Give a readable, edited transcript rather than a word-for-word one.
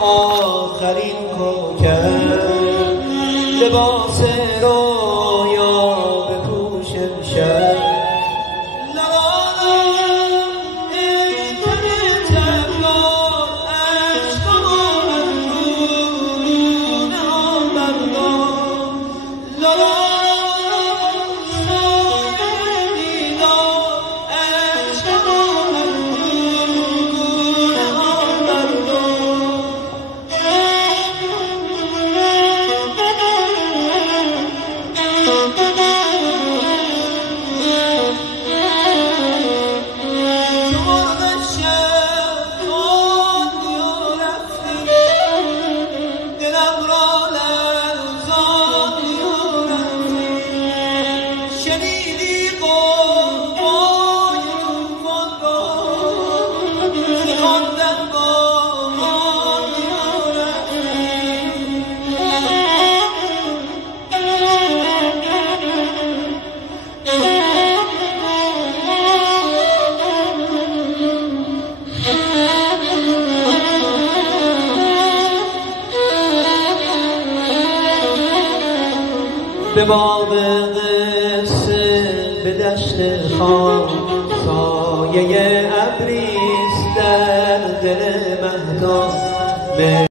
آخرین کوکب لباس رویا بپوش امشب به باغ قصه به دشت خام سایه ابریست در دل مهتاب